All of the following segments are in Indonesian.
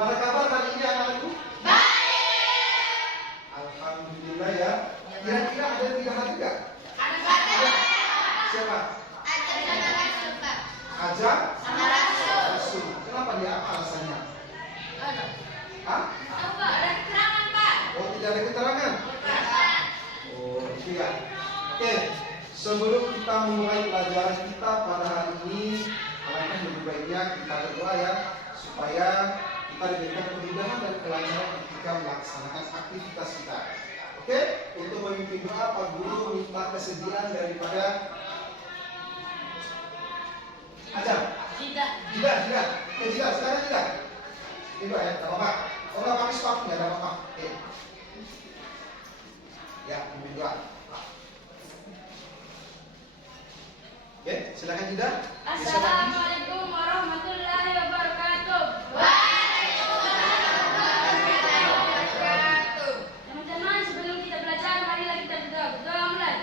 Gimana kabar hari ini anak-anakku? Baik. Alhamdulillah ya. Kira-kira ada yang tidak hadir nggak? Ada. Siapa? Aja sama Rasul. Kenapa dia? Apa alasannya? Hah? Oh, tidak ada keterangan? Oh, tidak. Oke, sebelum kita memulai pelajaran kita pada hari ini, alangkah lebih baiknya kita berdoa ya, supaya kita diberikan kemudahan dan kelancaran ketika melaksanakan aktivitas kita. Oke, untuk memimpin doa, Pak Guru minta kesediaan daripada Ajam. Tidak. Sekarang tidak. Ini ya, tidak apa-apa. Kalau nggak pakai sepatu, nggak ada apa-apa. Oke. Ya, mimpin doa. Oke, silakan tidak. Assalamualaikum warahmatullahi wabarakatuh. Teman-teman, sebelum kita belajar, marilah kita berdoa. Berdoa mulai.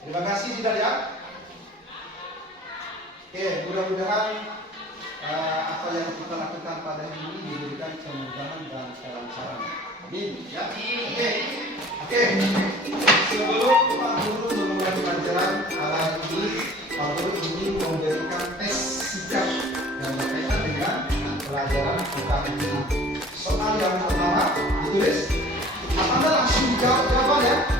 Terima kasih Sidar ya. Oke, mudah-mudahan apa yang kita lakukan pada hari ini diberikan kemudahan dan kelancaran. Amin. Ya. Oke. Sebelum Pak Guru memulai pelajaran hari ini, Pak Guru ingin memberikan tes sikap yang berkaitan dengan pelajaran kita hari ini. Soal yang pertama ditulis. Anda langsung dijawab jawabannya.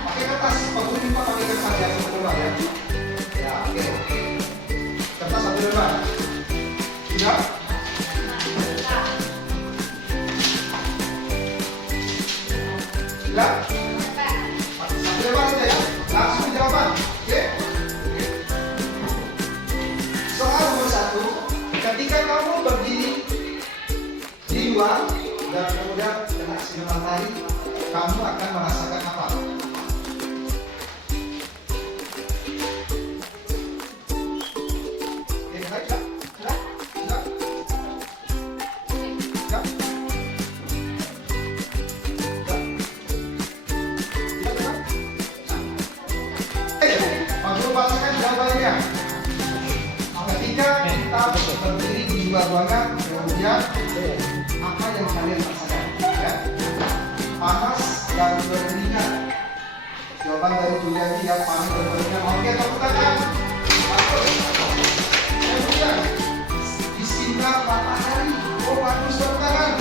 Pakai kertas, Pak Guru minta pakai kertas ya, semua ya. Ya, oke. Kertas satu lembar. Sudah? Sudah? Satu lembar saja ya. Langsung jawaban. Oke? Soal nomor 1. Ketika kamu berdiri di luar dan kemudian kena sinar matahari, kamu akan merasakan apa? Ketika kita berdiri di luar ruangan, kemudian apa yang kalian rasakan? Ya? Panas dan berdingan. Jawaban dari Juliani yang panas dan berdingan. Oke, tepuk tangan. Kemudian disinar matahari. Oh, bagus, tepuk tangan.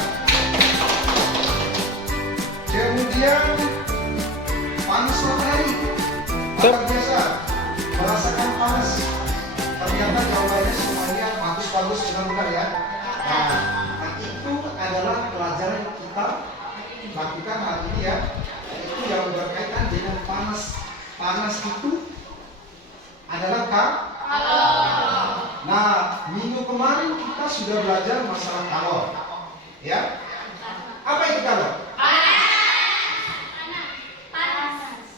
Kemudian panas matahari. Luar biasa. Merasakan panas. Ternyata jawabannya semuanya bagus-bagus, benar-benar ya. Nah, itu adalah pelajaran yang kita lakukan hari ini ya. Itu yang berkaitan dengan panas. Panas itu adalah kalor. Nah, minggu kemarin kita sudah belajar masalah kalor. Ya. Apa itu kalor? Panas.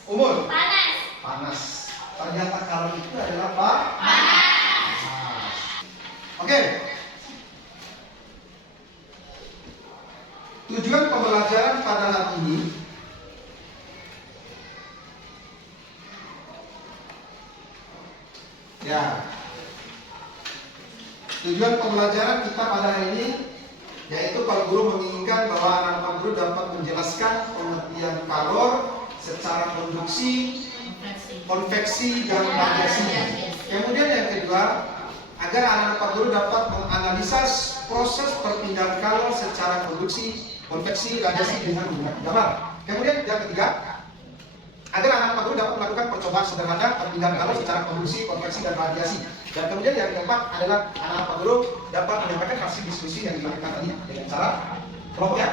Umur? Panas. Ternyata kalor itu adalah apa? Panas. Oke. Tujuan pembelajaran pada hari ini ya. Tujuan pembelajaran kita pada hari ini yaitu Pak Guru menginginkan bahwa anak Pak Guru dapat menjelaskan pengertian kalor secara konduksi, konveksi dan radiasi. Kemudian yang kedua, agar anak-anak Pak Guru dapat menganalisa proses perpindahan kalor secara konduksi, konveksi, radiasi dengan menggunakan gambar. Kemudian yang ketiga, agar anak-anak Pak Guru dapat melakukan percobaan sederhana perpindahan kalor secara konduksi, konveksi dan radiasi. Dan kemudian yang keempat adalah anak-anak Pak Guru dapat menyampaikan hasil diskusi yang dilakukan tadi dengan cara kelompoknya.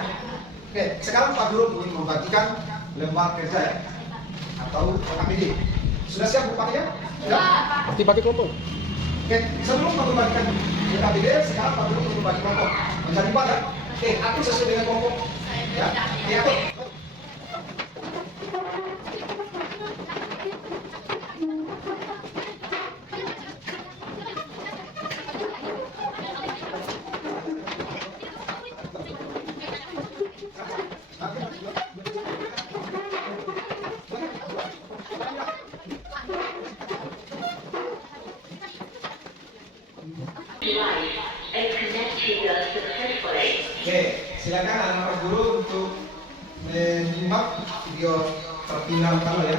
Oke, sekarang Pak Guru ingin membagikan lembar kerja ya, atau KPD. Sudah siap bupatinya? Sudah? Pasti pakai kelompok. Oke, sebelum membagikan KPD, sekarang Pak Guru untuk membagi kelompok. Mencari 4 ya? Atur sesuai dengan kelompok. Ya, atur. Oke, silakan anak-anak guru untuk menyimak video terpindah kalau ya.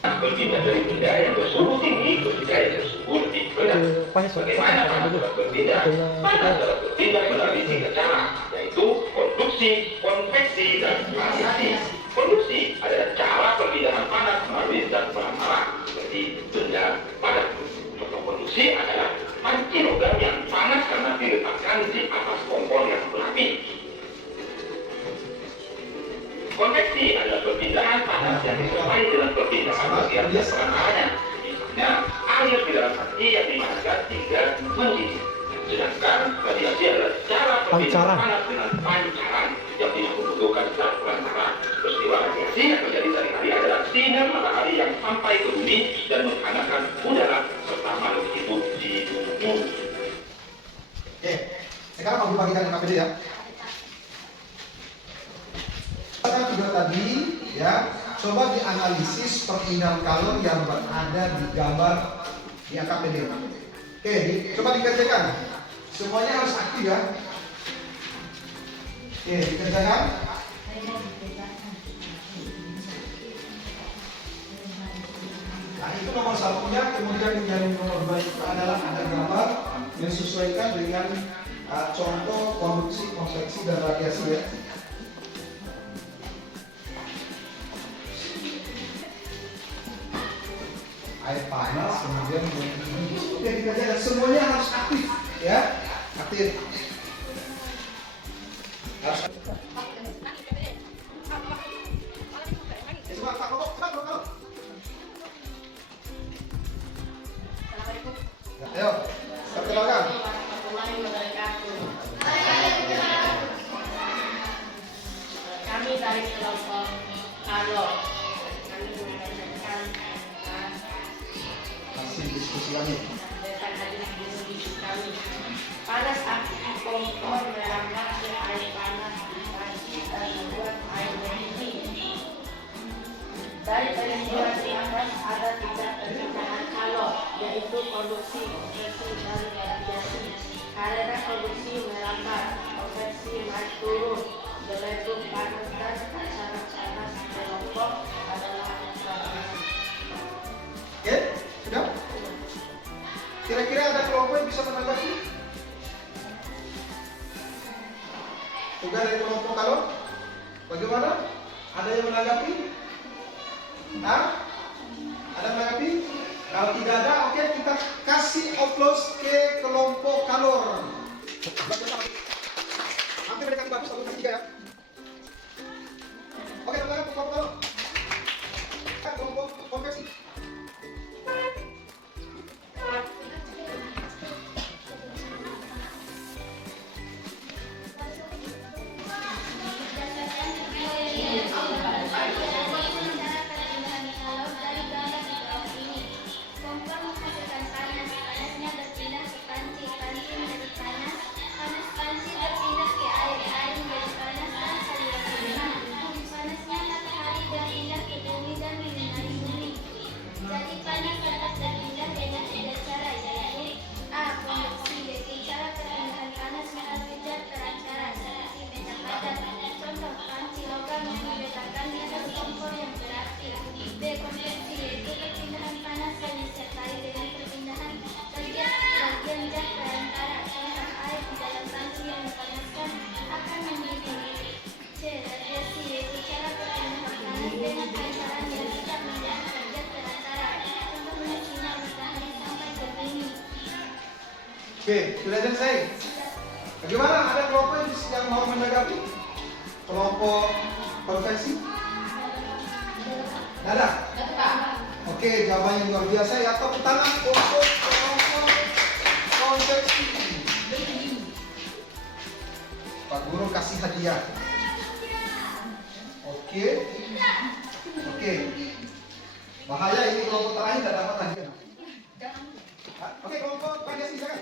Berpindah dari benda yang bersuhu tinggi ke benda yang bersuhu lebih rendah. Bagaimana cara berpindah? Cara berpindah melalui 3 cara, yaitu konduksi, konveksi, dan radiasi. Konduksi adalah cara perpindahan panas melalui zat panas seperti benda padat. Contoh konduksi adalah panci logam yang panas karena diletakkan di atas kompor yang berapi. Konveksi adalah perpindahan panas yang disertai dengan perpindahan bagian permukaannya. Misalnya, air di dalam panci yang dipanaskan hingga mendidih. Sedangkan radiasi adalah cara perpindahan panas dengan pancaran yang tidak membutuhkan zat perantara. Peristiwa radiasi yang terjadi sehari-hari adalah sinar matahari yang sampai ke bumi dan menghangatkan udara serta makhluk hidup di bumi. Oke, sekarang aku bagikan yang KPD ya. Pada video tadi ya, coba dianalisis perpindahan kalor yang berada di gambar di AKPD. Oke, coba dikerjakan. Semuanya harus aktif ya. Oke, dikerjakan. Nah, itu nomor satunya. Kemudian yang nomor 2 itu adalah ada gambar menyesuaikan dengan contoh konduksi, konveksi, dan radiasi ya. Air panas, kemudian oke, dikerjakan. Semuanya harus aktif ya, aktif. Harus aktif. Coba Pak Koko, cepat Koko. Ya, ayo, perkenalkan. Kami dari kelompok kalor. Kami mengadakan Masih diskusi lagi. kami. Panas api kompor merambat ke air panas di panci dan membuat air mendidih. Dari peristiwa di atas ada 3 perpindahan kalor, yaitu konduksi, konveksi, dan radiasi. Karena konduksi merambat, konveksi naik turun, berbentuk panas dan acara panas kelompok adalah radiasi. Oke, sudah? Kira-kira ada kelompok yang bisa menanggapi? Tugas dari kelompok kalor? Bagaimana? Ada yang menanggapi? Hah? Ada yang menanggapi? Kalau tidak ada, oke, kita kasih applause ke kelompok kalor. Hampir mendekati bagus, aku kasih 3 ya. Oke, teman-teman, kelompok kalor. Kelompok konveksi. Oke, sudah selesai. Bagaimana? Ada kelompok yang mau menanggapi? Kelompok konveksi? Tidak ada? Oke, jawabannya luar biasa ya. Tepuk tangan untuk kelompok konveksi. Pak Guru kasih hadiah. Oke. Oke. Bahaya ini kelompok terakhir tidak dapat hadiah. Oke, kelompok pagi silakan.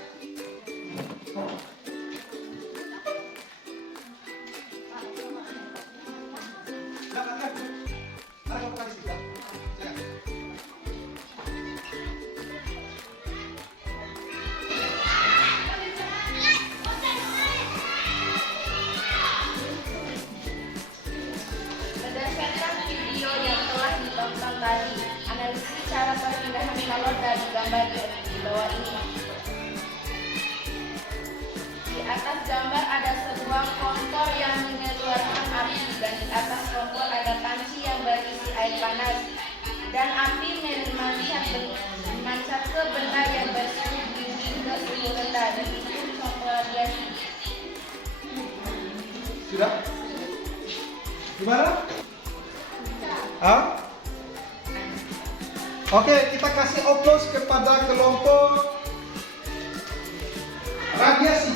Berdasarkan video yang telah ditonton tadi, analisis cara perpindahan kalor dari gambar di bawah ini. Di atas gambar ada sebuah kompor yang mengeluarkan api, dan di atas kompor ada panci yang berisi air panas, dan api memancar ke benda yang bersuhu dingin ke suhu rendah. Itu contoh radiasi. Sudah? Gimana? Hah? Oke, kita kasih oplos kepada kelompok radiasi.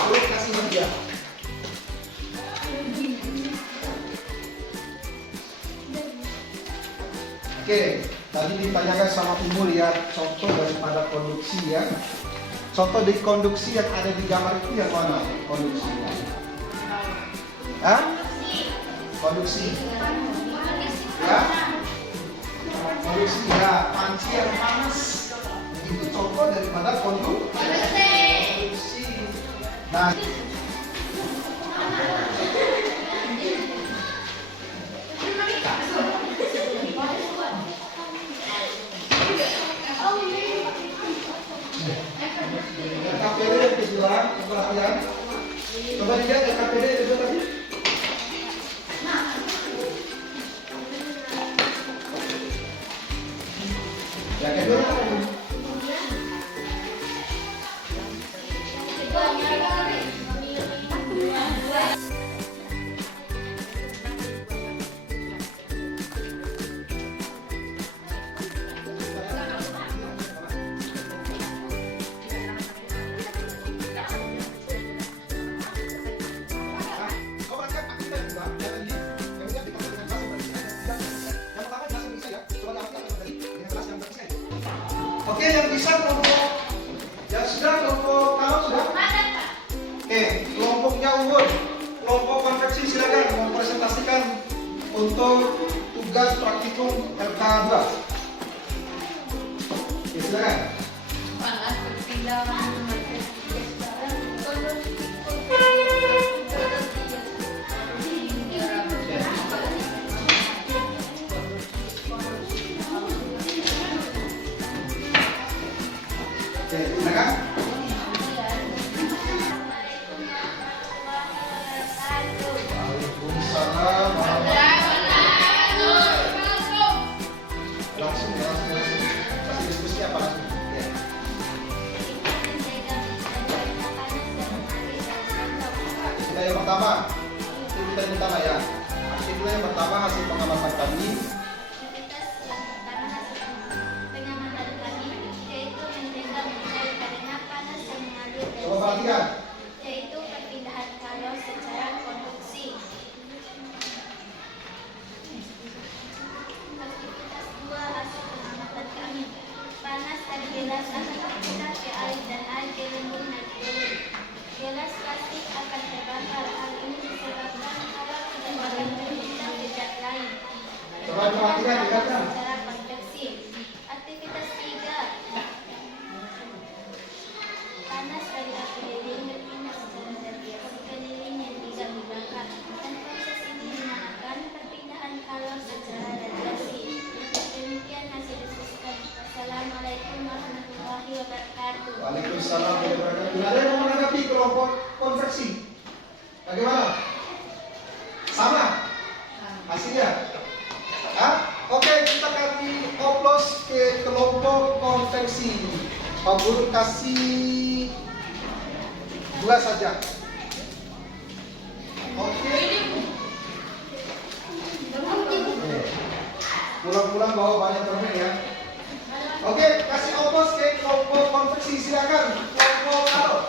Oke, kasih hadiah. Oke, tadi ditanyakan sama Umur ya, contoh daripada konduksi ya. Contoh dari konduksi yang ada di gambar itu yang mana konduksinya? Hah? Konduksi. Ya. Konduksi ya, panci yang panas. Itu contoh daripada konduksi. Nah, KPD yang kedua, perhatian. Coba dilihat KPD yang kedua tadi. Yang kedua. Oke, yang bisa kelompok yang sudah kelompok kalau sudah. Oke, kelompoknya Umur, kelompok konveksi silakan mempresentasikan untuk tugas praktikum LK2. Oke, silakan. Panas perpindahan Oke, silakan. Waalaikumsalam langsung ya, kasih diskusi apa langsung? Ya. Kita yang pertama, itu kita yang pertama ya. Kita yang pertama hasil pengamatan kami. Coba perhatikan. Yaitu perpindahan kalor secara konduksi. Aktivitas 2 hasil pengamatan kami. Panas dan gelas akan berpindah ke air dan air ke lumpur naik turun. Gelas plastik akan terbakar. Hal ini disebabkan kalor tidak akan berpindah ke zat lain. Coba perhatikan, dikatakan. Secara konveksi. Aktivitas 3. Panas dari api lilin berpindah secara radiasi ke lilin yang tidak dibakar, dan proses ini dinamakan perpindahan kalor secara radiasi. Demikian hasil diskusi kami. Wassalamualaikum warahmatullahi wabarakatuh. Waalaikumsalam warahmatullahi wabarakatuh. Ada yang mau menanggapi kelompok konveksi? Bagaimana? Sama? Hasilnya? Hah? Oke, kita kasih oplos ke kelompok konveksi. Pak Guru kasih 2 saja. Oke. Pulang-pulang bawa banyak permen ya. Oke, kasih oplos ke kelompok konveksi silakan. Kelompok kalau.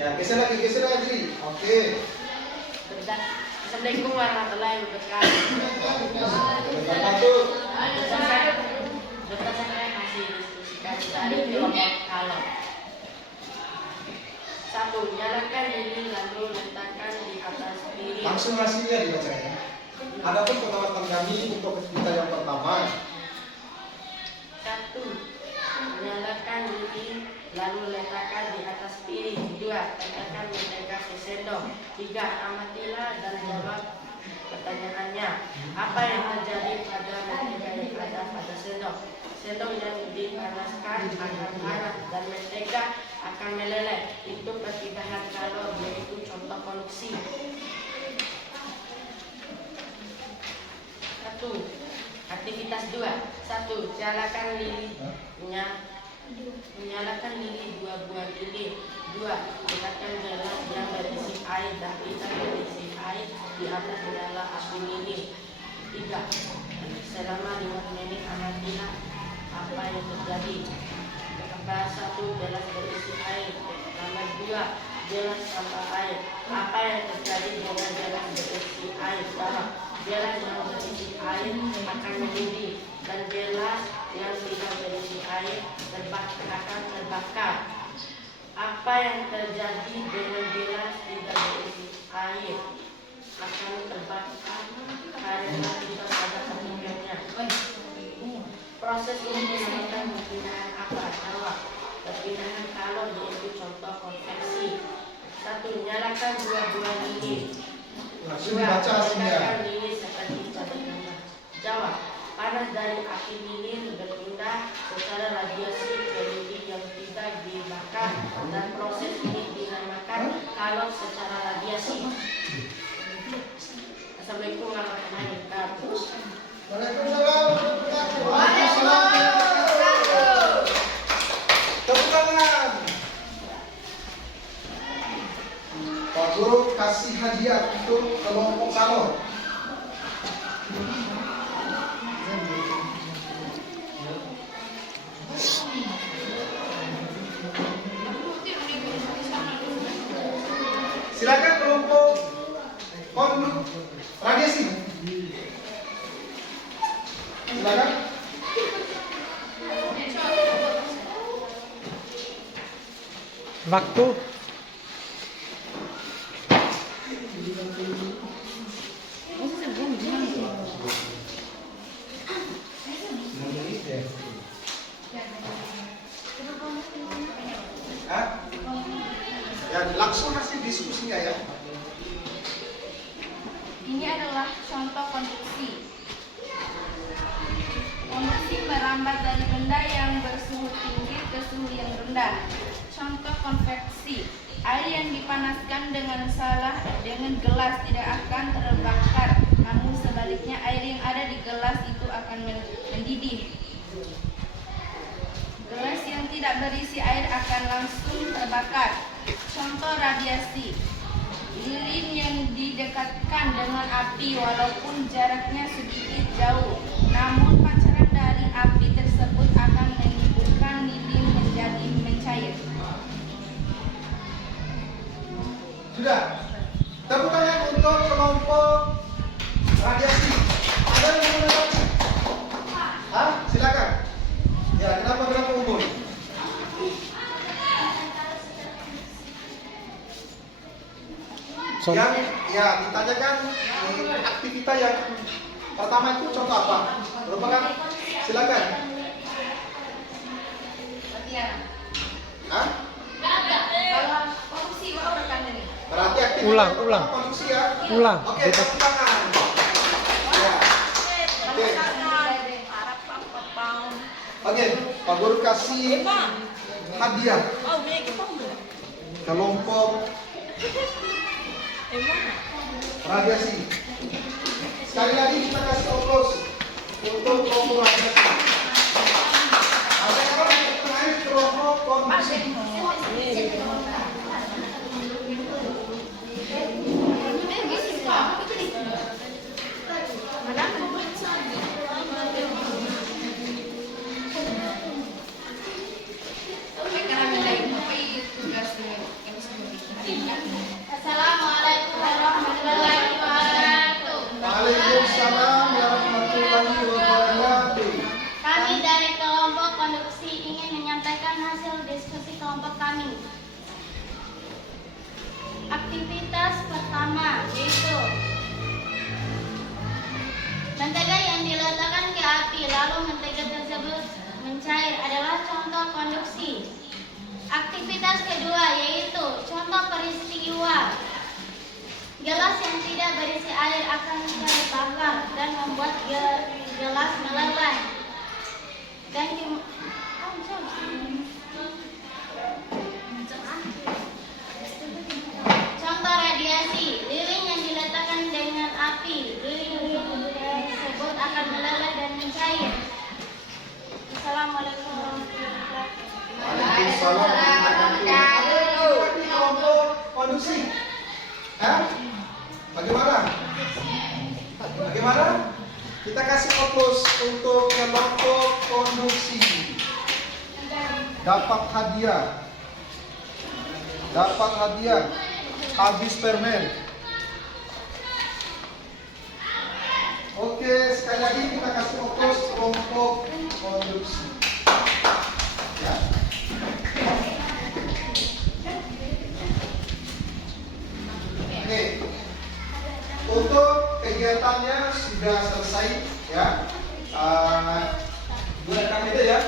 Ya, geser lagi. Oke. Assalamualaikum warahmatullahi wabarakatuh. Dokter saya masih diskusikan dari kelompok kalor. 1. Nyalakan lilin lalu letakkan di atas piring. Langsung hasilnya dibaca ya. Adapun pengamatan kami untuk kita yang pertama. 1. Nyalakan lilin lalu letakkan di atas piring. 2. Tekankan mentega ke sendok. 3. Amatilah dan jawab pertanyaannya. Apa yang terjadi pada mentega yang ada pada sendok? Sendok yang dipanaskan akan panas dan mentega akan meleleh. Itu perpindahan kalor, yaitu contoh konduksi. 1. Aktivitas 2. 1. Menyalakan lilin 2 buah lilin. 2. Letakkan gelas yang berisi air dan tidak berisi air di atas nyala api lilin. 3. Selama 5 menit amatilah apa yang terjadi. Tambah 1 gelas berisi air. Tambah 2 gelas tanpa air. Apa yang terjadi dengan gelas berisi air? Jawab. Gelas yang berisi air akan mendidih dan gelas yang tidak berisi air akan terbakar. Apa yang terjadi dengan gelas tidak berisi air? Akan terbakar karena tidak ada ketinggiannya. Proses ini dinamakan perpindahan apa? Jawab. Perpindahan kalor, yaitu contoh konveksi. 1. Nyalakan 2 buah lilin. Langsung dibaca hasilnya. Letakkan lilin seperti pada gambar. Jawab. Panas dari api lilin berpindah secara radiasi ke lilin yang tidak dibakar dan proses ini dinamakan kalor secara radiasi. Assalamualaikum warahmatullahi wabarakatuh. Tepuk tangan. Pak Guru kasih hadiah untuk kelompok kalor. Silakan kelompok konduk radiasi. Silakan. Waktu. Hah? Ya, langsung hasil diskusinya ya. Ini adalah contoh konduksi. Konduksi merambat dari benda yang bersuhu tinggi ke suhu yang rendah. Contoh konveksi. Air yang dipanaskan dengan gelas tidak akan terbakar, namun sebaliknya air yang ada di gelas itu akan mendidih. Gelas yang tidak berisi air akan langsung terbakar. Contoh radiasi. Lilin yang didekatkan dengan api walaupun jaraknya sedikit jauh, namun pancaran dari api tersebut akan menimbulkan lilin menjadi mencair. Sudah. Tepuk tangan untuk kelompok radiasi. Ada yang mau menanggapi? Hah? Silakan. Ya, kenapa umur? Yang ya ditanyakan aktivitas yang pertama itu contoh apa? Merupakan silakan. Latihan. Hah? Kalau konduksi, apa rekan ini? Berarti aktivitas Ulang. konduksi ya. Ulang. Oke, tepuk tangan. Ya. Oke. Oke, Pak Guru kasih hadiah. Kelompok radiasi. Sekali lagi kita kasih aplaus untuk kelompok radiasi. Ada yang terakhir kelompok konduksi. Aktivitas pertama yaitu mentega yang diletakkan ke api lalu mentega tersebut mencair adalah contoh konduksi. Aktivitas kedua yaitu contoh peristiwa. Gelas yang tidak berisi air akan terbakar dan membuat gelas meleleh. Contoh radiasi, lilin yang diletakkan dengan api, lilin tersebut akan meleleh dan mencair. Assalamualaikum warahmatullahi wabarakatuh. Waalaikumsalam warahmatullahi wabarakatuh. Ada kelompok konduksi. Bagaimana? Bagaimana? Kita kasih fokus untuk kelompok konduksi. Dapat hadiah. Dapat hadiah. Habis permen. Oke, sekali lagi kita kasih fokus kelompok konduksi. Ya. Oke. Untuk kegiatannya sudah selesai ya. Dua LKPD ya.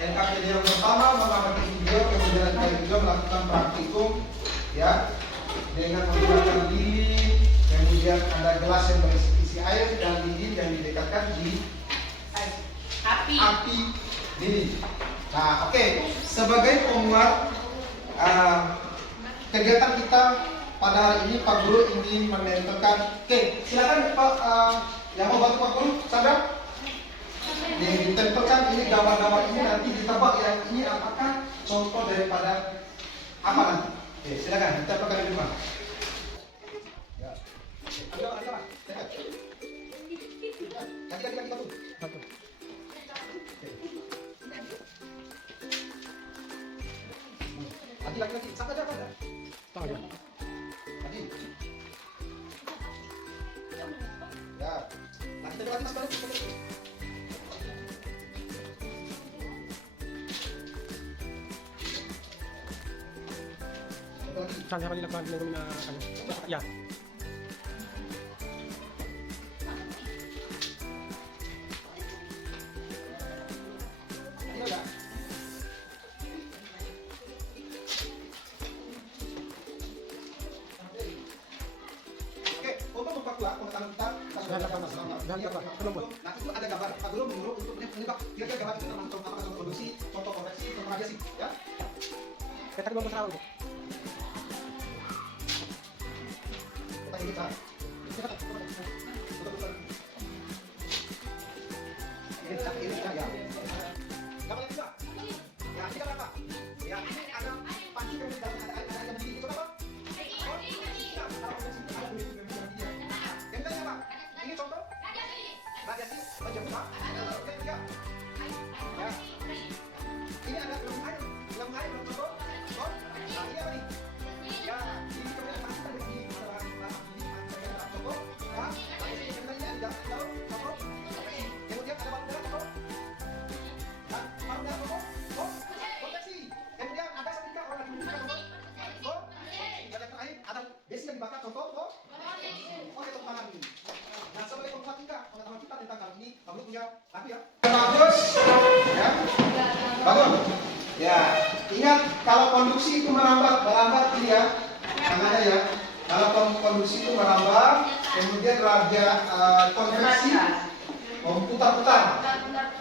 LKPD yang pertama mengamati video, kemudian LKPD kedua melakukan praktikum ya dengan menggunakan lilin, kemudian ada gelas yang berisi air dan lilin yang didekatkan di api lilin. Nah, oke. Sebagai penguat kegiatan kita pada hari ini, Pak Guru ingin menempelkan. Oke, silakan Pak yang mau bantu Pak Guru, sadar. Ditempelkan ini gambar-gambar ini nanti ditebak yang ini apakah contoh daripada apa nanti. Oke, silakan ditempelkan di rumah. Ya. Lagi satu. Lagi, sampai ada apa? Tahu ya. Lagi. Ya. Lagi mas balik. Saan sa kanila meron na ano? Ya. Nah, itu ada gambar. Pak Guru menyuruh untuk menebak kira-kira gambar itu termasuk apakah contoh produksi, contoh konveksi, contoh radiasi, ya? Kita belum tahu. Kita ini kan. Ini ya. Gambar yang kedua. Ya, ini gambar apa? Ya, ini ada panci kemudian ada yang begini. Itu apa? Yang tadi apa? Ini contoh radiasi penjemur. Yang ketiga. Ya. Ini ada gelembung air belum contoh. Oh, nah ini apa nih? Ya, ini kemudian masih ada begini. Ada contoh. Ya, ini kemudian ada daun contoh. Kemudian ada batu contoh. Dan batu contoh. Oh, konveksi. Kemudian ada setrika orang lagi menunjukkan contoh. Oh, dan yang terakhir ada besi yang dibakar contoh. Oh, oke, tepuk tangan ini. Nah, sebagai penguat kita, pengetahuan kita tentang hal ini, Bagus punya lagu ya. Bagus, ya. Bagus. Ya, ingat kalau konduksi itu merambat ini ya, tangannya ya. Kalau konduksi itu merambat, kemudian konveksi putar-putar,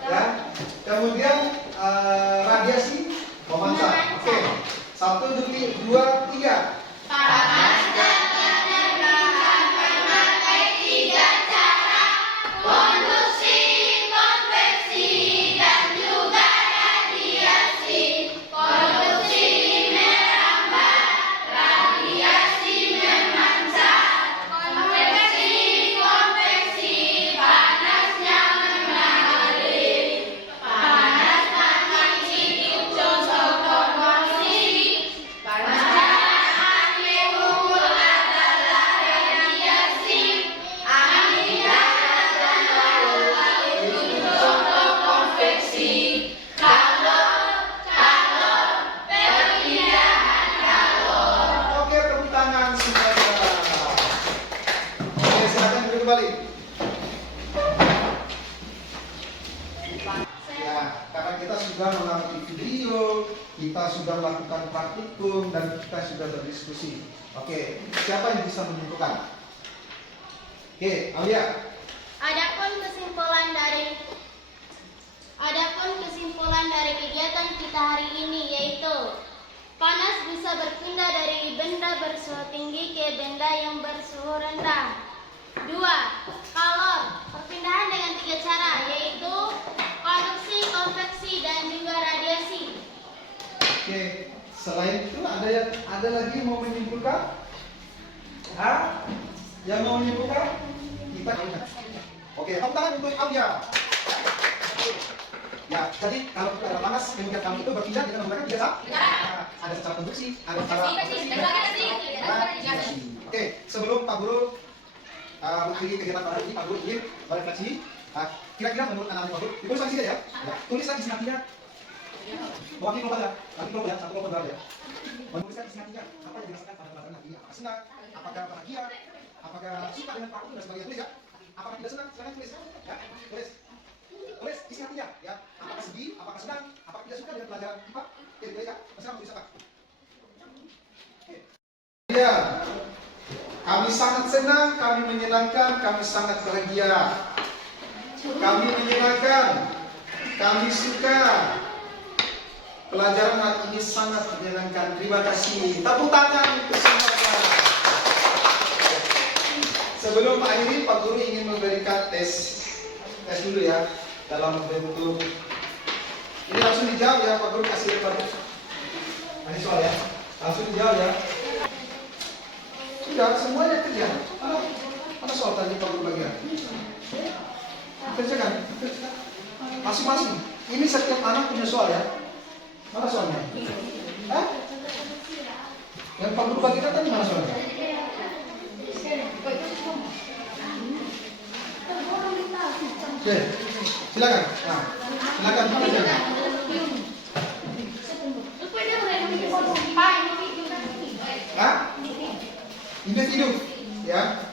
ya. Kemudian radiasi memancar. Oke, 1, 2, 3. Panas dan penerbangan memakai 3 cara: konduksi, konveksi, dan juga radiasi. Konduksi merambat, radiasi memancar. Konveksi, panasnya mengalir. Panas panas itu contoh konduksi. Panas berdiskusi. Oke, siapa yang bisa menentukan? Oke, Alia. Adapun kesimpulan dari kegiatan kita hari ini yaitu panas bisa berpindah dari benda bersuhu tinggi ke benda yang bersuhu rendah. 2. Kalor, perpindahan dengan 3 cara yaitu konduksi, konveksi, dan juga radiasi. Oke, selain itu ada lagi yang mau menyimpulkan? Yang mau menyimpulkan? Kita ingat. Oke, tepuk tangan untuk Alia. Ya, jadi kalau kita ada panas, kemudian kamu itu berpindah dengan menggunakan 3 cara. Ada secara konduksi, ada secara radiasi. Oke, sebelum Pak Guru mengakhiri kegiatan pada hari ini, Pak Guru ingin berefleksi. Kira-kira menurut anak-anak Pak Guru, ditulis lagi saja ya. Tulislah isi hatinya. Mewakili kelompok ya, satu kelompok berada ya. Menuliskan isi hatinya, apa yang dirasakan pada pelajaran hatinya. Apakah senang, apakah bahagia, apakah suka dengan Pak Guru dan sebagainya. Tulis ya. Apakah tidak senang, silakan tulis. Ya, tulis isi hatinya ya. Apakah sedih, apakah senang, apakah tidak suka dengan pelajaran IPA. Oke, tulis ya. Terserah tulis apa. Ya. Kami sangat senang, kami menyenangkan, kami sangat bahagia. Kami menyenangkan, kami suka. Pelajaran hari ini sangat menyenangkan. Terima kasih. Tepuk tangan untuk semuanya. Sebelum mengakhiri, Pak Guru ingin memberikan tes dulu ya, dalam bentuk ini langsung dijawab ya. Pak Guru kasih soal ya, langsung dijawab ya. Sudah semuanya kerja. Mana soal tadi Pak Guru bagian? Kerjakan. Masing-masing. Ini setiap anak punya soal ya. Mana soalnya? Yang Pak Guru bagikan tadi mana soalnya? Oke, silakan. Nah, silakan dikerjakan. Individu, ya.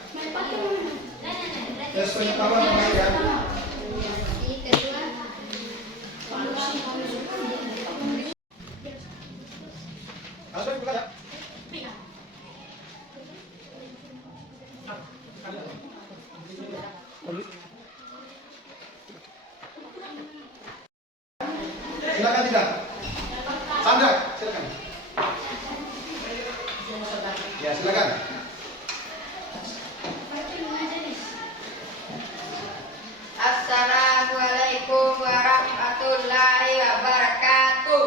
Tes pengetahuan ya. Langsung buka ya. Silakan tidak. Sandra, silakan. Ya, silakan. Assalamualaikum warahmatullahi wabarakatuh.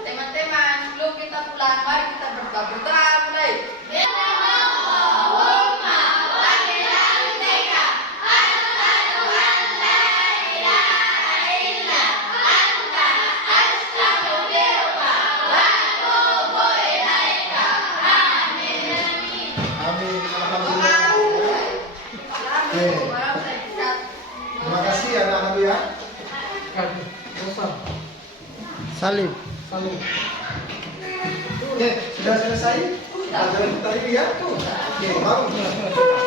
Teman-teman, sebelum kita pulang, mari kita berdoa mulai. Amin. Alhamdulillah. Oke. Terima kasih ya anak-anak ya. Salim. Oke, sudah selesai? Pelajaran kita ini ya. Oke, baru.